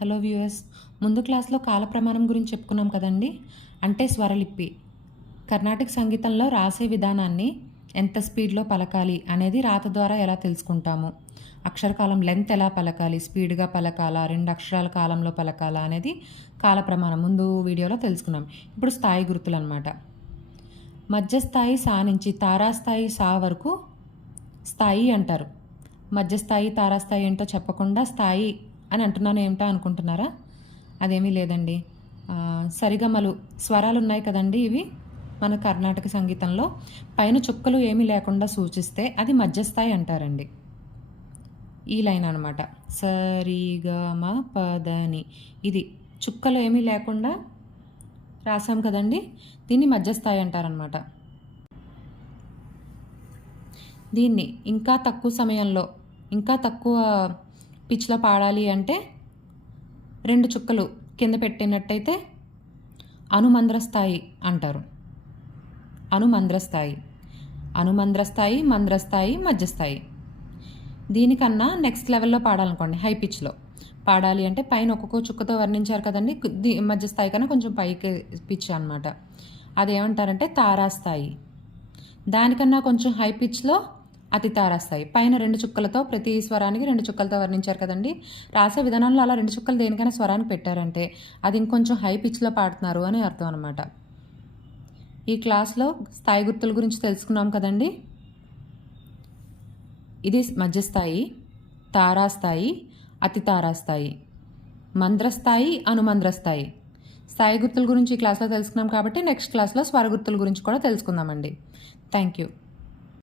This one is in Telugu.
హలో వ్యూయర్స్, ముందు క్లాస్లో కాల ప్రమాణం గురించి చెప్పుకున్నాం కదండి. అంటే స్వరలిపి కర్ణాటక సంగీతంలో రాసే విధానాన్ని ఎంత స్పీడ్లో పలకాలి అనేది రాత ద్వారా ఎలా తెలుసుకుంటాము, అక్షరకాలం లెంత్ ఎలా పలకాలి, స్పీడ్గా పలకాలా, 2 అక్షరాల కాలంలో పలకాలా అనేది కాల ప్రమాణం ముందు వీడియోలో తెలుసుకున్నాం. ఇప్పుడు స్థాయి గుర్తులు అనమాట. మధ్యస్థాయి సా నుంచి తారాస్థాయి సా వరకు స్థాయి అంటారు. మధ్యస్థాయి తారాస్థాయి ఏంటో చెప్పకుండా స్థాయి అని అంటున్నాను ఏమిటో అనుకుంటున్నారా? అదేమీ లేదండి. సరిగమలు స్వరాలు ఉన్నాయి కదండి, ఇవి మన కర్ణాటక సంగీతంలో పైన చుక్కలు ఏమీ లేకుండా సూచిస్తే అది మధ్యస్థాయి అంటారండి. ఈ లైన్ అనమాట, సరిగమ పదని. ఇది చుక్కలు ఏమీ లేకుండా రాసాం కదండి, దీన్ని మధ్యస్థాయి అంటారనమాట. దీన్ని ఇంకా తక్కువ సమయంలో ఇంకా తక్కువ పిచ్లో పాడాలి అంటే 2 చుక్కలు కింద పెట్టినట్టయితే అనుమంద్రస్థాయి అంటారు. అనుమంద్రస్థాయి, అనుమంద్రస్థాయి, మంద్రస్థాయి, మధ్యస్థాయి. దీనికన్నా నెక్స్ట్ లెవెల్లో పాడాలనుకోండి, హై పిచ్లో పాడాలి అంటే పైన ఒక్కొక్క చుక్కతో వర్ణించారు కదండి, మధ్యస్థాయి కన్నా కొంచెం పైకి పిచ్ అనమాట. అదేమంటారంటే తారాస్థాయి. దానికన్నా కొంచెం హై పిచ్లో అతి తారాస్థాయి. పైన 2 చుక్కలతో, ప్రతి స్వరానికి 2 చుక్కలతో వర్ణించారు కదండి. రాసే విధానంలో అలా 2 చుక్కలు దేనికైనా స్వరానికి పెట్టారంటే అది ఇంకొంచెం హై పిచ్లో పాడుతున్నారు అని అర్థం అనమాట. ఈ క్లాస్లో స్థాయి గుర్తుల గురించి తెలుసుకున్నాం కదండి. ఇది మధ్యస్థాయి, తారాస్థాయి, అతి తారాస్థాయి, మంద్రస్థాయి, అనుమంద్రస్థాయి. స్థాయి గుర్తుల గురించి ఈ క్లాస్లో తెలుసుకున్నాం కాబట్టి నెక్స్ట్ క్లాస్లో స్వర గుర్తుల గురించి కూడా తెలుసుకుందామండి. Thank you.